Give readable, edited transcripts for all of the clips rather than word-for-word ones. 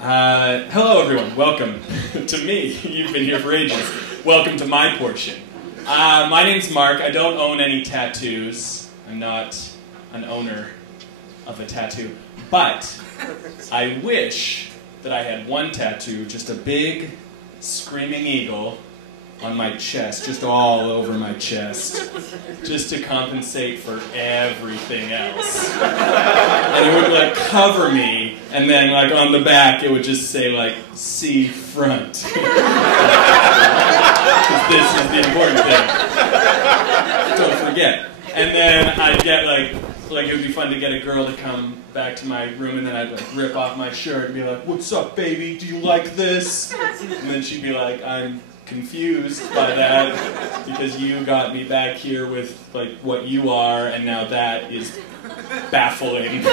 Hello everyone, welcome to me. You've been here for ages. Welcome to my portion. My name's Mark. I don't own any tattoos. I'm not an owner of a tattoo. But I wish that I had one tattoo, just a big screaming eagle on my chest, just all over my chest, just to compensate for everything else. And it would like cover me, and then like on the back it would just say like, "C front." Because this is the important thing. Don't forget. And then I'd get like it would be fun to get a girl to come back to my room, and then I'd like rip off my shirt and be like, "What's up, baby? Do you like this?" And then she'd be like, "I'm confused by that because you got me back here with like what you are, and now that is baffling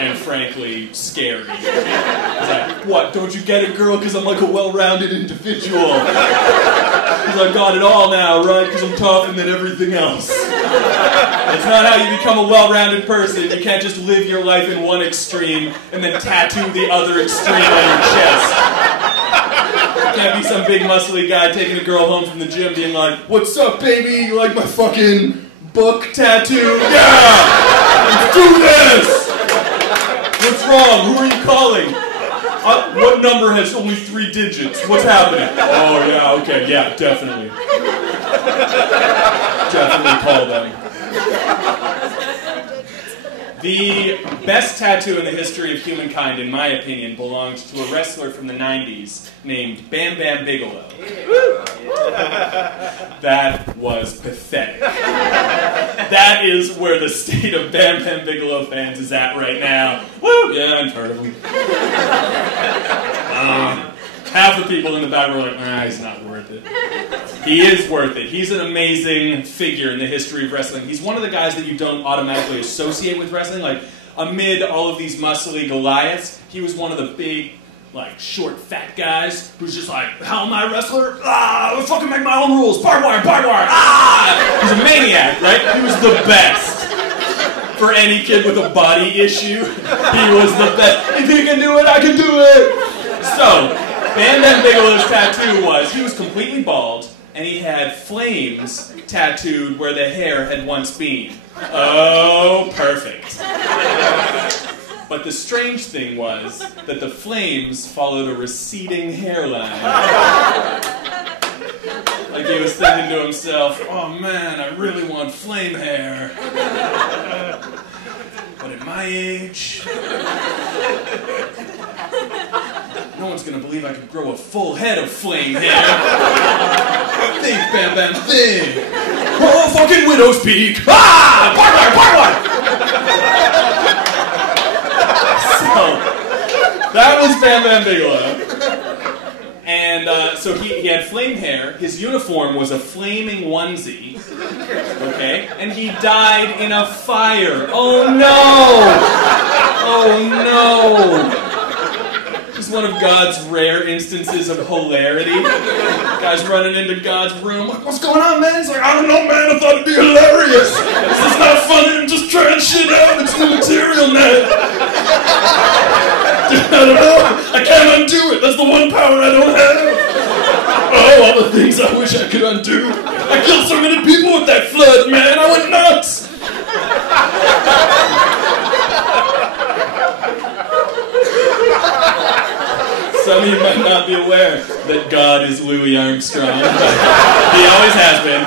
and frankly scary." It's like, "What? Don't you get it, girl? Because I'm like a well-rounded individual. Because I got it all now, right? Because I'm tough and then everything else." It's not how you become a well-rounded person. You can't just live your life in one extreme and then tattoo the other extreme on your chest. You can't be some big muscly guy taking a girl home from the gym being like, "What's up, baby? You like my fucking book tattoo? Yeah! Let's do this! What's wrong? Who are you calling? What number has only 3 digits? What's happening?" "Oh, yeah, okay, yeah, definitely. Definitely call them." The best tattoo in the history of humankind, in my opinion, belongs to a wrestler from the 90s named Bam Bigelow. That was pathetic. That is where the state of Bam Bigelow fans is at right now. Woo! Yeah, I've heard of him. Half the people in the back were like, "He's not worth it." He is worth it. He's an amazing figure in the history of wrestling. He's one of the guys that you don't automatically associate with wrestling. Like, amid all of these muscly Goliaths, he was one of the big, like, short, fat guys who's just like, "How am I a wrestler? I fucking make my own rules. Barbed wire, barbed wire. He's a maniac, right? He was the best. For any kid with a body issue, he was the best. If he can do it, I can do it. So, Bam Bigelow's tattoo was, he was completely bald, and he had flames tattooed where the hair had once been. Oh, perfect. But the strange thing was that the flames followed a receding hairline. Like he was thinking to himself, "Oh man, I really want flame hair. But at my age, no one's gonna believe I could grow a full head of flame hair. Think, Bam Bam, think. Oh, fucking widow's peak. Ah! So, that was Bam Bigelow. And so he had flame hair. His uniform was a flaming onesie. Okay? And he died in a fire. Oh no! Oh no! Just one of God's rare instances of hilarity. Guy's running into God's room, like, "What's going on, man?" He's like, "I don't know, man, I thought it'd be hilarious. This is not funny, I'm just trying shit out, it's new material, man. I don't know, I can't undo it, that's the one power I don't have. Oh, all the things I wish I could undo. I killed so many people with that flood, man, I went nuts." Some of you might not be aware that God is Louis Armstrong, but he always has been.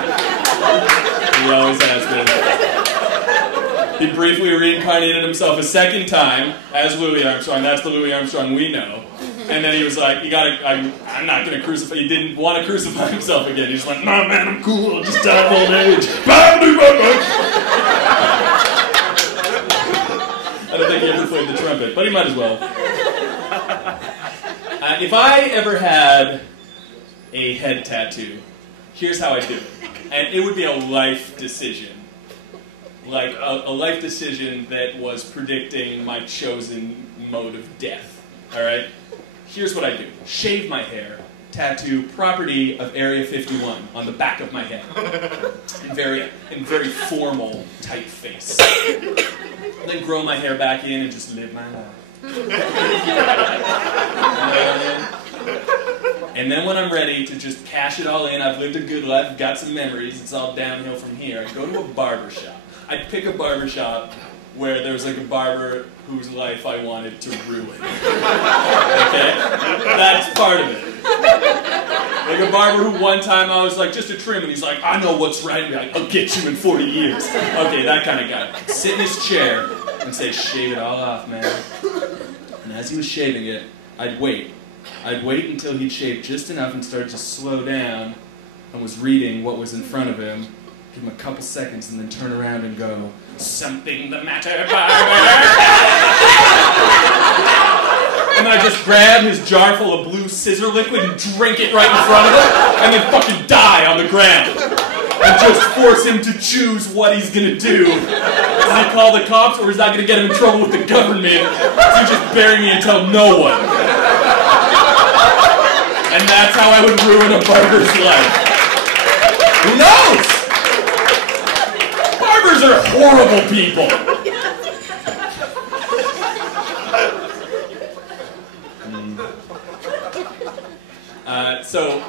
He always has been. He briefly reincarnated himself a second time as Louis Armstrong. That's the Louis Armstrong we know. And then he was like, I'm not going to crucify. He didn't want to crucify himself again. He just went, "No, man, I'm cool. I'll just die of old age." I don't think he ever played the trumpet, but he might as well. If I ever had a head tattoo, here's how I do it. And it would be a life decision. Like a life decision that was predicting my chosen mode of death. Alright? Here's what I do. Shave my hair, tattoo property of Area 51 on the back of my head. In very formal typeface. Then grow my hair back in and just live my life. And then when I'm ready to just cash it all in, I've lived a good life, I've got some memories, it's all downhill from here, I go to a barber shop. I'd pick a barber shop where there was like a barber whose life I wanted to ruin. Okay? That's part of it. Like a barber who one time I was like, just a trim, and he's like, I know what's right, and like, I'll get you in 40 years. Okay, that kind of guy. Sit in his chair and say, shave it all off, man. And as he was shaving it, I'd wait. I'd wait until he'd shaved just enough and started to slow down and was reading what was in front of him. Give him a couple seconds and then turn around and go, something the matter, barber? And I just grab his jar full of blue scissor liquid and drink it right in front of him and then fucking die on the ground. And just force him to choose what he's gonna do. Does he call the cops or is that gonna get him in trouble with the government? Does he just bury me and tell no one? And that's how I would ruin a barber's life. Who knows? Barbers are horrible people. So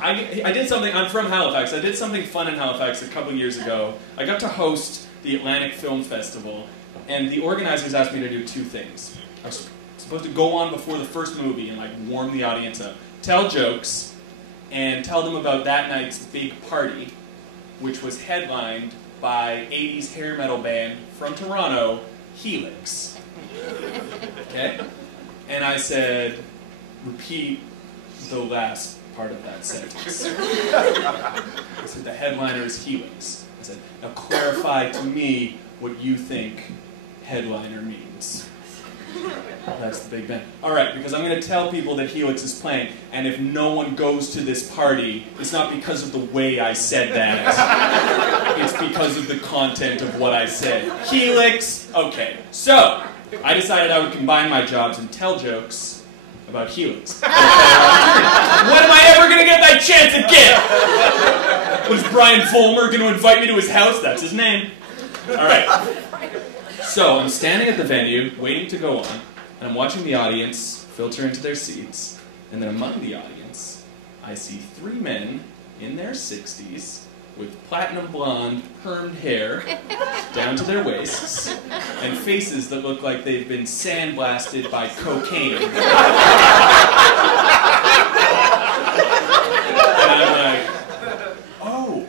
I did something, I'm from Halifax, I did something fun in Halifax a couple years ago. I got to host the Atlantic Film Festival, and the organizers asked me to do two things. I was supposed to go on before the first movie and like warm the audience up, tell jokes, and tell them about that night's big party, which was headlined by 80s hair metal band from Toronto, Helix. Okay? And I said, repeat the last part of that sentence. I said, the headliner is Helix. I said, now clarify to me what you think headliner means. That's the big band. Alright, because I'm going to tell people that Helix is playing, and if no one goes to this party, it's not because of the way I said that. It's because of the content of what I said. Helix, okay. So, I decided I would combine my jobs and tell jokes about Helix. When am I ever going to get that chance again? Was Brian Fulmer going to invite me to his house? That's his name. Alright. So, I'm standing at the venue, waiting to go on, and I'm watching the audience filter into their seats, and then among the audience, I see three men in their 60s with platinum blonde, permed hair down to their waists, and faces that look like they've been sandblasted by cocaine. And I'm like, oh,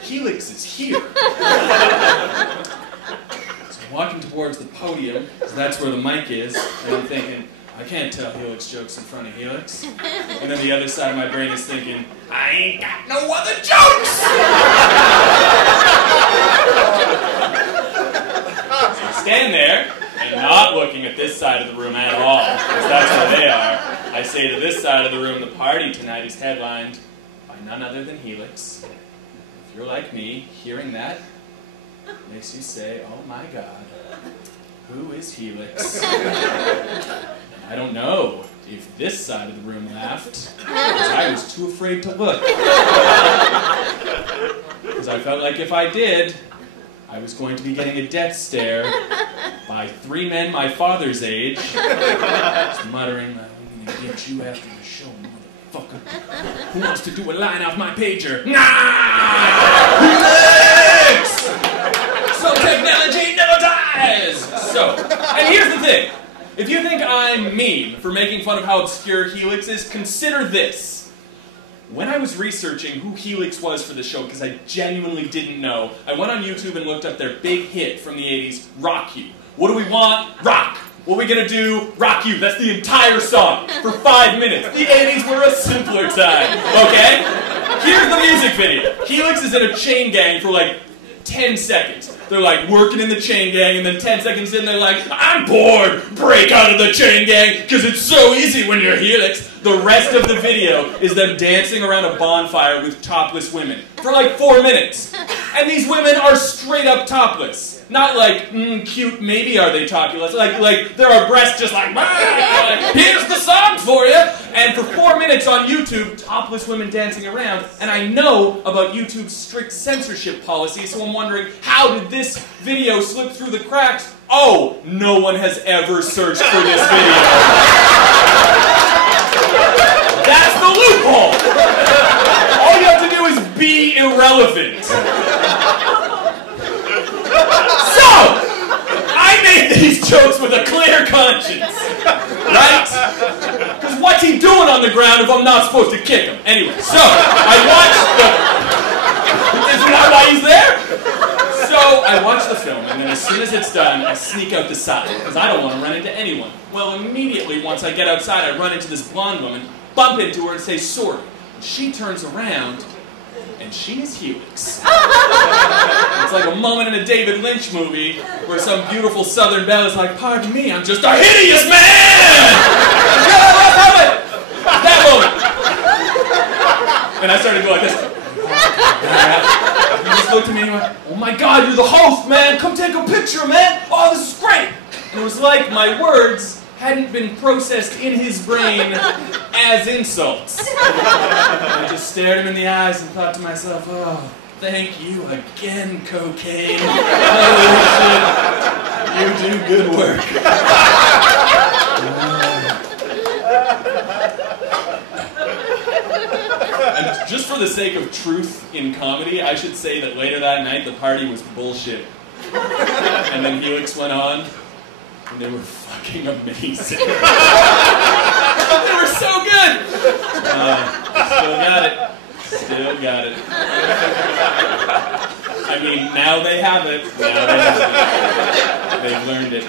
Helix is here. Walking towards the podium, because that's where the mic is, and I'm thinking, I can't tell Helix jokes in front of Helix. And then the other side of my brain is thinking, I ain't got no other jokes! So I stand there, and not looking at this side of the room at all, because that's where they are. I say to this side of the room, the party tonight is headlined by none other than Helix. If you're like me, hearing that makes you say, oh my God, who is Helix? I don't know if this side of the room laughed, because I was too afraid to look. Because I felt like if I did, I was going to be getting a death stare by three men my father's age, just muttering, I'm going to get you after the show, motherfucker. Who wants to do a line off my pager? Nah! Helix! So technology never dies! So, and here's the thing. If you think I'm mean for making fun of how obscure Helix is, consider this. When I was researching who Helix was for the show, because I genuinely didn't know, I went on YouTube and looked up their big hit from the 80s, Rock You. What do we want? Rock! What are we gonna do? Rock You. That's the entire song for 5 minutes. The 80s were a simpler time, okay? Here's the music video. Helix is in a chain gang for like 10 seconds. They're like working in the chain gang, and then 10 seconds in they're like, I'm bored, break out of the chain gang, because it's so easy when you're Helix. The rest of the video is them dancing around a bonfire with topless women for like 4 minutes. And these women are straight up topless. Not like, cute, maybe are they topless. Like there are breasts just like, here's the song for you. And for 4 minutes on YouTube, topless women dancing around. And I know about YouTube's strict censorship policy, so I'm wondering, how did this video slip through the cracks? Oh, no one has ever searched for this video. That's the loophole. All you have to do is be irrelevant. So, I made these jokes with a clear conscience, right? Because what's he doing on the ground if I'm not supposed to kick him? Anyway, so I watched the... Isn't that why he's there? So I watch the film, and then as soon as it's done, I sneak out the side, because I don't want to run into anyone. Well, immediately, once I get outside, I run into this blonde woman, bump into her, and say sorry. She turns around, and she is Helix. It's like a moment in a David Lynch movie where some beautiful Southern belle is like, pardon me, I'm just a hideous man! That moment! And I started to go like this. He just looked at me and went, oh my God, you're the host, man! Come take a picture, man! Oh, this is great! And it was like my words hadn't been processed in his brain as insults. I just stared him in the eyes and thought to myself, oh, thank you again, cocaine. Holy shit. You do good work. And just for the sake of truth in comedy, I should say that later that night the party was bullshit. And then Helix went on. And they were fucking amazing. They were so good! Still got it. Still got it. I mean, now they have it. Now they have it. They've learned it.